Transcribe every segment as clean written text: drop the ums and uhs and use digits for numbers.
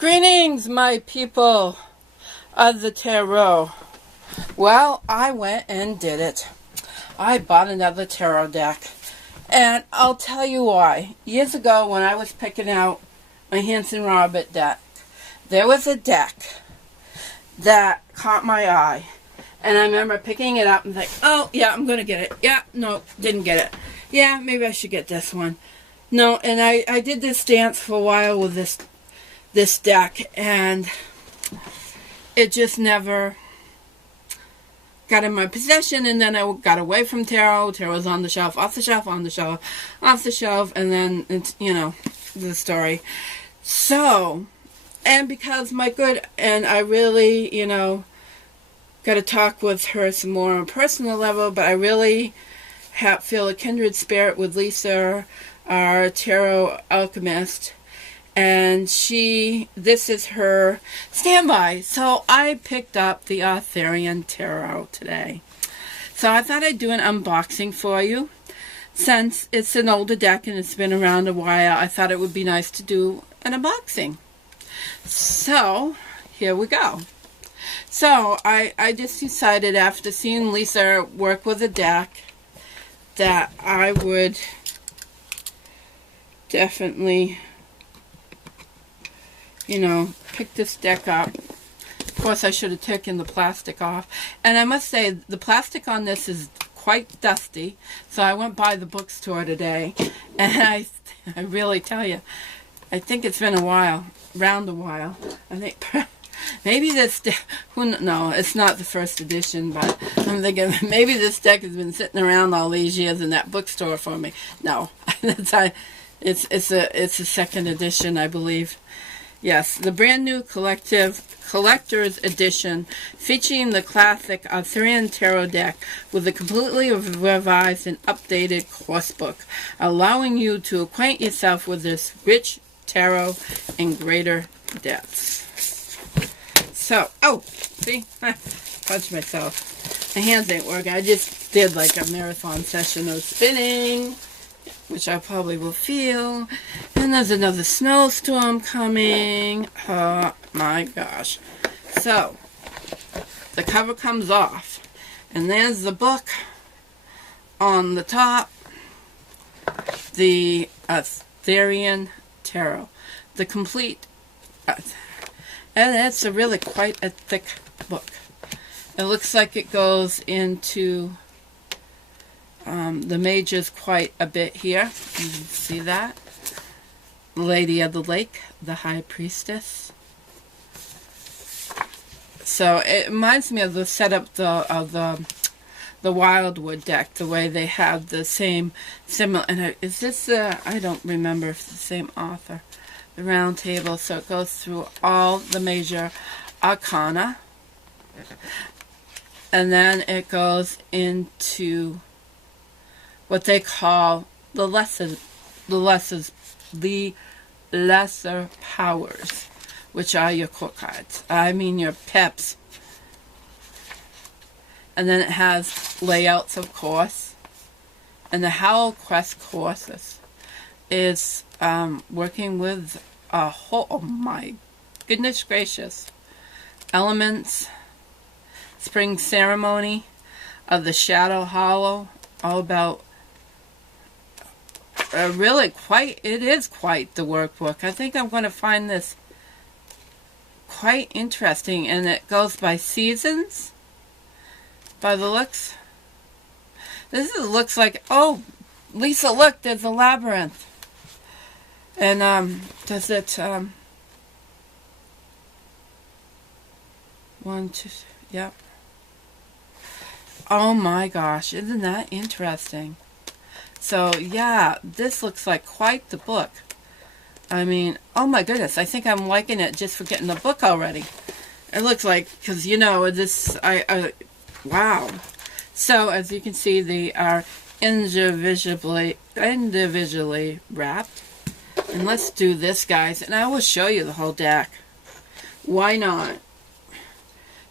Greetings, my people of the tarot. Well, I went and did it. I bought another tarot deck. And I'll tell you why. Years ago, when I was picking out my Hanson Robert deck, there was a deck that caught my eye. And I remember picking it up and thinking, oh, yeah, I'm going to get it. Yeah, no, didn't get it. Yeah, maybe I should get this one. No, and I did this dance for a while with this deck, and it just never got in my possession. And then I got away from tarot. Tarot was on the shelf, off the shelf, on the shelf, off the shelf, and then it's, you know, the story. So, and because my good, and I really, you know, got to talk with her some more on a personal level, but I really feel a kindred spirit with Lisa, our tarot alchemist, and this is her standby. So I picked up the Arthurian Tarot today. So I thought I'd do an unboxing for you. Since it's an older deck and it's been around a while, I thought it would be nice to do an unboxing. So here we go. So I just decided, after seeing Lisa work with a deck, that I would definitely, you know, pick this deck up. Of course, I should have taken the plastic off. And I must say, the plastic on this is quite dusty. So I went by the bookstore today, and I really tell you, I think it's been a while, around a while. I think maybe this deck, no, it's not the first edition, but I'm thinking maybe this deck has been sitting around all these years in that bookstore for me. No, it's a second edition, I believe. Yes, the brand new collector's edition, featuring the classic Arthurian Tarot deck with a completely revised and updated course book, allowing you to acquaint yourself with this rich tarot in greater depths. So, oh, see, I punched myself. My hands ain't working. I just did like a marathon session of spinning, which I probably will feel. And there's another snowstorm coming. Oh my gosh. So, the cover comes off. And there's the book on the top. The Arthurian Tarot. The complete... and it's really quite a thick book. It looks like it goes into the mages quite a bit here. You can see that. Lady of the Lake, the High Priestess. So it reminds me of the setup of the Wildwood deck, the way they have the same similar. And is this I don't remember if it's the same author. The round table, so it goes through all the major arcana, and then it goes into what they call the lesser powers, which are your court cards. I mean your peps. And then it has layouts, of course, and the Howl Quest courses is working with a whole, oh my goodness gracious, elements, spring ceremony of the Shadow Hollow, all about really it is quite the workbook. I think I'm going to find this quite interesting, and it goes by seasons, by the looks. Looks like, oh, Lisa, look, there's a labyrinth. And, does it, 1, 2, yep. Oh my gosh, isn't that interesting? So, yeah, this looks like quite the book. I mean, oh my goodness, I think I'm liking it just for getting the book already. It looks like, because, you know, this, wow. So, as you can see, they are individually wrapped. And let's do this, guys, and I will show you the whole deck. Why not?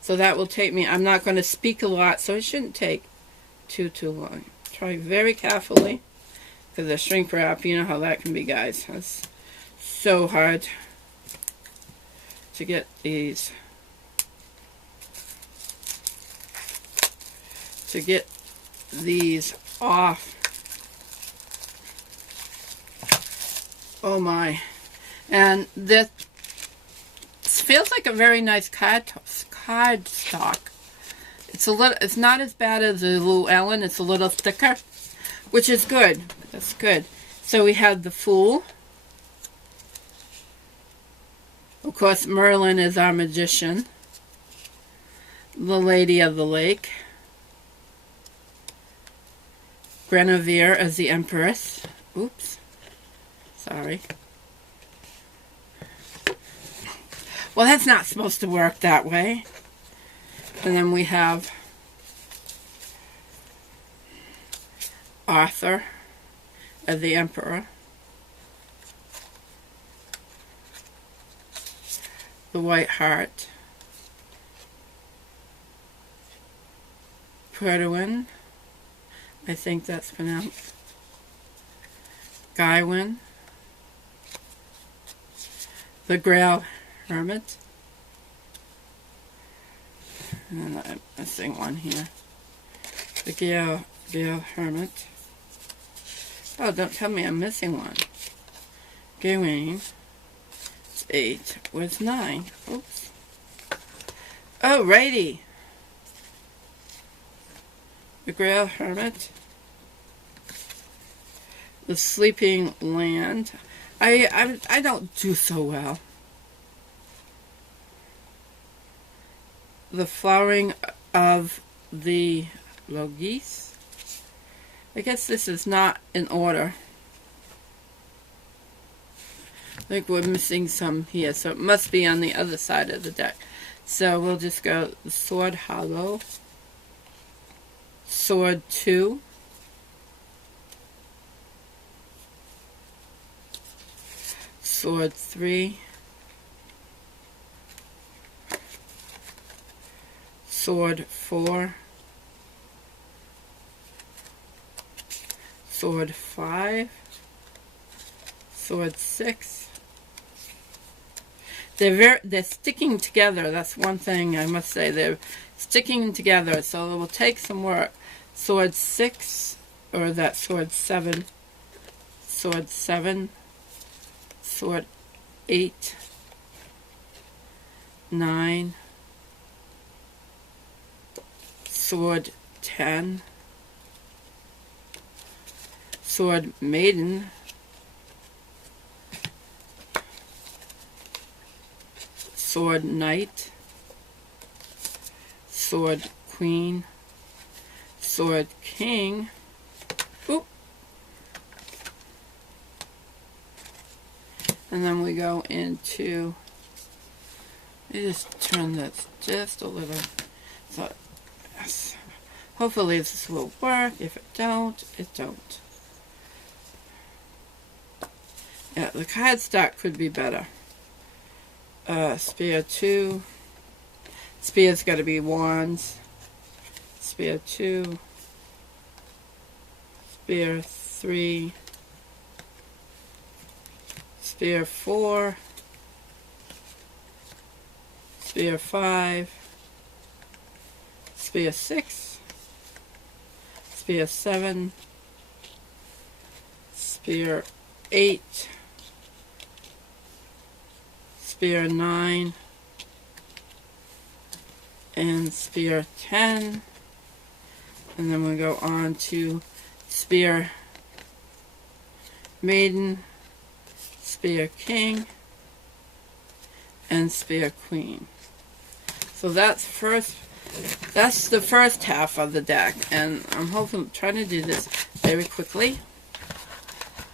So that will take me, I'm not going to speak a lot, so it shouldn't take too long. Try very carefully, because the shrink wrap, you know how that can be, guys. That's so hard. to get these. Off. Oh my. And this feels like a very nice card stock. It's not as bad as the Llewellyn. It's a little thicker, which is good. That's good. So we have the Fool. Of course, Merlin is our magician. The Lady of the Lake. Guinevere as the Empress. Oops. Sorry. Well, that's not supposed to work that way. And then we have Arthur as the Emperor. The White Hart. Perdwin. I think that's pronounced. Gawain. The Grail Hermit. And I'm missing one here. The Grail Hermit. Oh, don't tell me I'm missing one. Gawain. It's 8. Where's 9? Oops. Oh, righty. The Grail Hermit. The Sleeping Land. I don't do so well. The Flowering of the Logis. I guess this is not in order. I think we're missing some here, so it must be on the other side of the deck. So we'll just go the Sword Hollow. Sword 2. Sword 3. Sword 4. Sword 5. Sword 6. They're sticking together. That's one thing I must say. They're sticking together, so it will take some work. Sword 6, or that Sword 7. Sword 7. Sword 8. 9. Sword 10. Sword Maiden. Sword Knight. Sword Queen. Sword King. Oop. And then we go into, let me just turn this just a little. So, yes. Hopefully this will work. If it don't, it don't. Yeah, the card stock could be better. Spear 2. Spear's got to be wands. Spear 2. Spear 3. Spear 4. Spear 5. Spear 6. Spear 7. Spear 8. Spear 9. And Spear 10. And then we go on to Spear Maiden, Spear King, and Spear Queen. So that's the first half of the deck, and I'm trying to do this very quickly.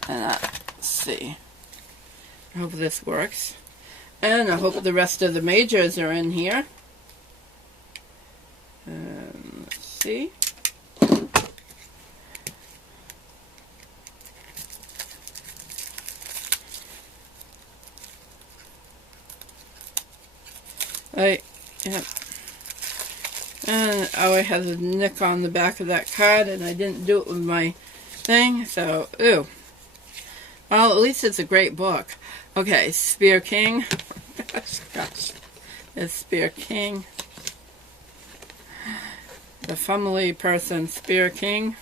And let's see. I hope this works. And I hope the rest of the majors are in here. Let's see. Yep. And I has a nick on the back of that card, and I didn't do it with my thing, so, ooh. Well, at least it's a great book. Okay, Spear King. Gosh. Is Spear King. The family person, Spear King.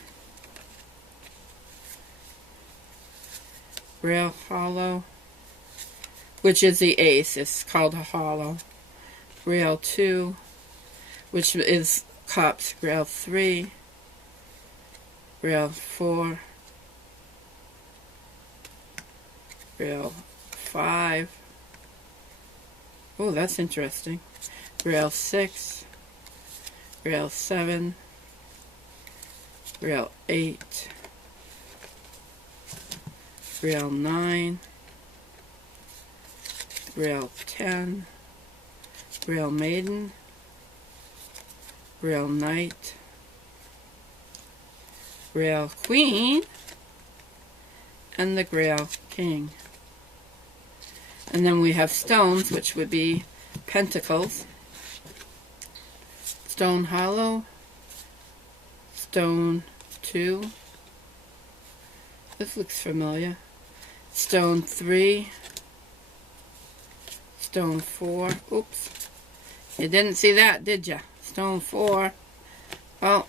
Real Hollow. Which is the ace. It's called a hollow. Real 2. Which is cups. Real 3. Real 4. Real 5. Oh, that's interesting. Real 6. Real 7. Real 8. Real 9. Real 10. Real Maiden. Real Knight. Real Queen. And the Grail King. And then we have stones, which would be pentacles. Stone Hollow. Stone 2. This looks familiar. Stone 3. Stone 4. Oops. You didn't see that, did you? Stone 4. Well,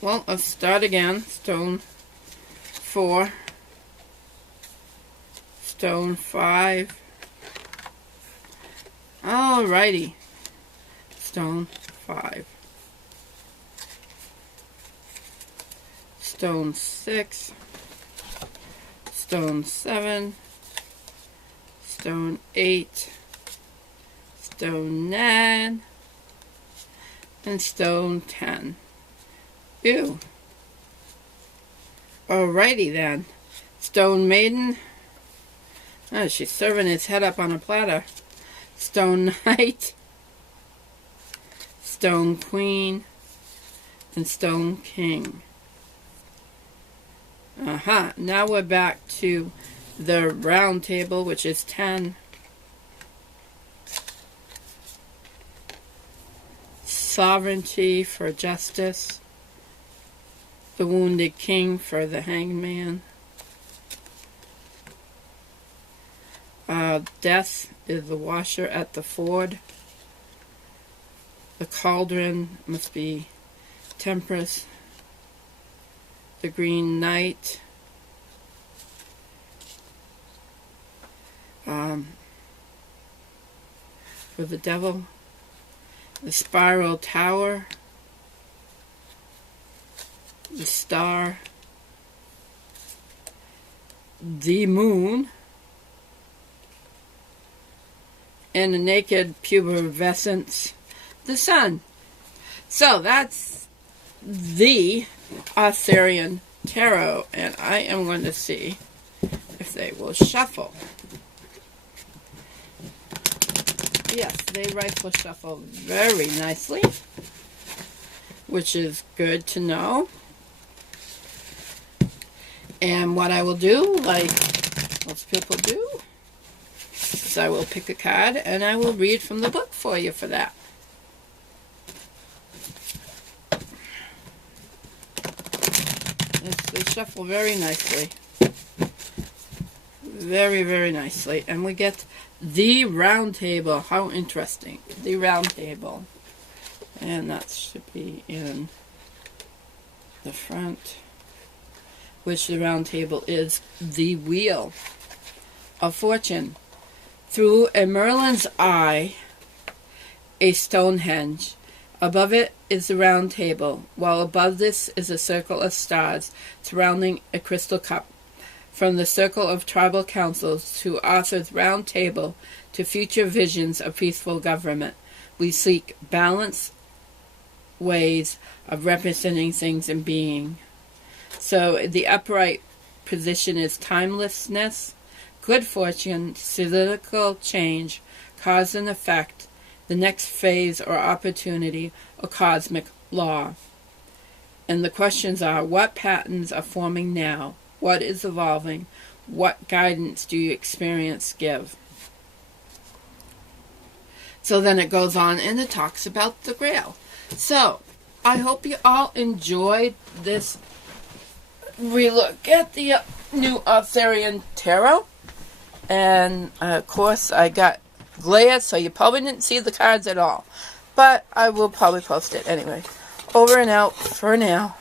let's start again. Stone 4. Stone 5. Alrighty. Stone 5. Stone 6. Stone 7. Stone 8. Stone 9. And stone 10. Ew. Alrighty then. Stone Maiden. Oh, she's serving his head up on a platter. Stone Knight. Stone Queen. And Stone King. Now we're back to the round table, which is 10. Sovereignty for justice. The Wounded King for the Hanged Man. Death is the washer at the ford. The cauldron must be Temperance. The Green Knight. For the Devil. The Spiral Tower. The Star. The Moon. And the Naked Pubescence. The Sun. So that's the Arthurian Tarot, and I am going to see if they will shuffle. Yes, they rifle shuffle very nicely, which is good to know. And what I will do, like most people do, is I will pick a card and I will read from the book for you for that. They shuffle very nicely. Very, very nicely. And we get the round table. How interesting. The round table. And that should be in the front. Which the round table is the Wheel of Fortune. Through a Merlin's eye, a Stonehenge. Above it is the round table, while above this is a circle of stars surrounding a crystal cup. From the circle of tribal councils to Arthur's round table to future visions of peaceful government, we seek balanced ways of representing things and being. So the upright position is timelessness, good fortune, cyclical change, cause and effect, the next phase or opportunity, or cosmic law. And the questions are, what patterns are forming now? What is evolving? What guidance do you experience give? So then it goes on and it talks about the Grail. So, I hope you all enjoyed this relook at the new Arthurian Tarot. And, of course, I got glare, so you probably didn't see the cards at all. But I will probably post it anyway. Over and out for now.